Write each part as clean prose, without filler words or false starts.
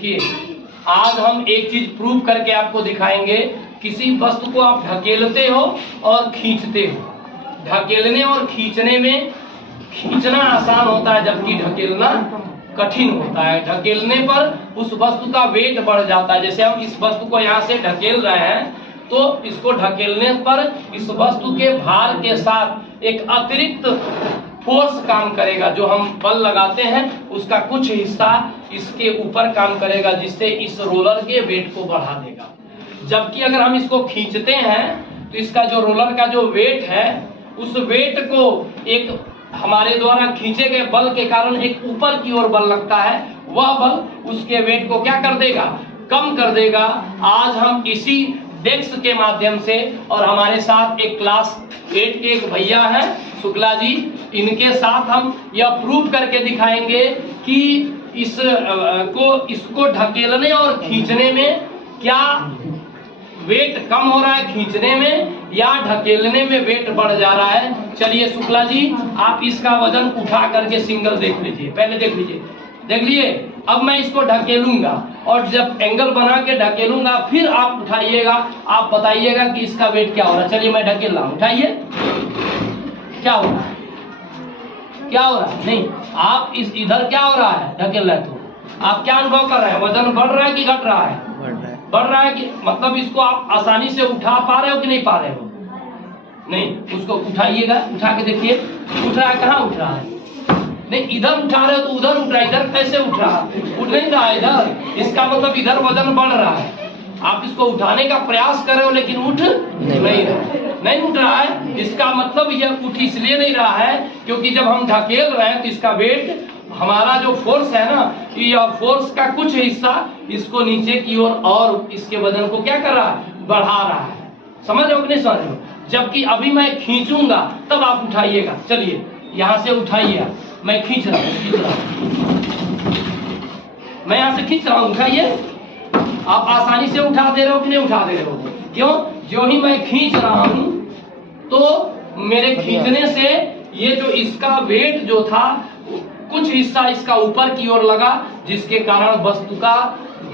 देखिए, आज हम एक चीज प्रूव करके आपको दिखाएंगे। किसी वस्तु को आप ढकेलते हो और खींचते हो। ढकेलने और खींचने में खींचना आसान होता है, जबकि ढकेलना कठिन होता है। ढकेलने पर उस वस्तु का वेट बढ़ जाता है। जैसे हम इस वस्तु को यहाँ से ढकेल रहे हैं, तो इसको ढकेलने पर इस वस्तु के भार के साथ एक अतिरिक्त फोर्स काम करेगा। जो हम बल लगाते हैं उसका कुछ हिस्सा इसके ऊपर काम करेगा, जिससे इस रोलर के वेट को बढ़ा देगा। जबकि अगर हम इसको खींचते हैं तो इसका जो रोलर का जो वेट है, उस वेट को एक हमारे द्वारा खींचे गए बल के कारण एक ऊपर की ओर बल लगता है। वह बल उसके वेट को क्या कर देगा? कम कर देगा। आज हम इसी डेस्क के माध्यम से, और हमारे साथ एक क्लास 8 के एक भैया हैं शुक्ला जी, इनके साथ हम यह प्रूव करके दिखाएंगे कि इसको ढकेलने और खींचने में क्या वेट कम हो रहा है, खींचने में या ढकेलने में वेट बढ़ जा रहा है। चलिए शुक्ला जी, आप इसका वजन उठा करके सिंगल देख लीजिए। पहले देख लीजिए, देख लिए। अब मैं इसको ढकेलूंगा और जब एंगल बना के ढकेलूंगा, फिर आप उठाइएगा। आप बताइएगा कि इसका वेट क्या हो रहा है। चलिए मैं ढकेल रहा हूं, उठाइए। क्या हो रहा है? क्या हो रहा है? नहीं, आप इधर क्या हो रहा है? ढकेल रहे तो आप क्या अनुभव कर रहे हैं? वजन बढ़ रहा है कि घट रहा है? बढ़ रहा है। कि मतलब इसको आप आसानी से उठा पा रहे हो कि नहीं पा रहे हो? नहीं, उसको उठाइएगा, उठा के देखिए। उठ रहा है? कहाँ उठ रहा है? नहीं, इधर उठा रहे हो तो उधर उठ रहा है। इधर कैसे उठ रहा है? उठ नहीं रहा है इधर। इसका मतलब इधर वजन बढ़ रहा है। आप इसको उठाने का प्रयास कर रहे हो, लेकिन उठ नहीं उठ रहा है। इसका मतलब यह उठ इसलिए नहीं रहा है क्योंकि जब हम ढकेल रहे हैं तो इसका वेट, हमारा जो फोर्स है ना, यह फोर्स का कुछ हिस्सा इसको नीचे की ओर और इसके वजन को क्या कर रहा है? बढ़ा रहा है। समझ रहे हो कि नहीं समझ रहे हो? जबकि अभी मैं खींचूंगा तब आप उठाइएगा। चलिए यहाँ से उठाइए। मैं खींच रहा हूँ, मैं यहाँ से खींच रहा हूँ, उठाइए। आप आसानी से उठा दे रहे हो कि नहीं उठा दे रहे हो? क्यों? जो ही मैं खींच रहा हूँ तो मेरे खींचने से ये जो इसका वेट जो था, कुछ हिस्सा इसका ऊपर की ओर लगा, जिसके कारण वस्तु का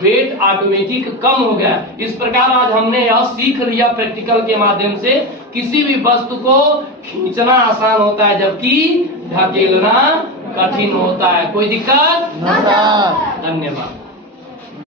वेट ऑटोमेटिक कम हो गया। इस प्रकार आज हमने यह सीख लिया प्रैक्टिकल के माध्यम से, किसी भी वस्तु को खींचना आसान होता है, जबकि ढकेलना कठिन होता है। कोई दिक्कत? धन्यवाद।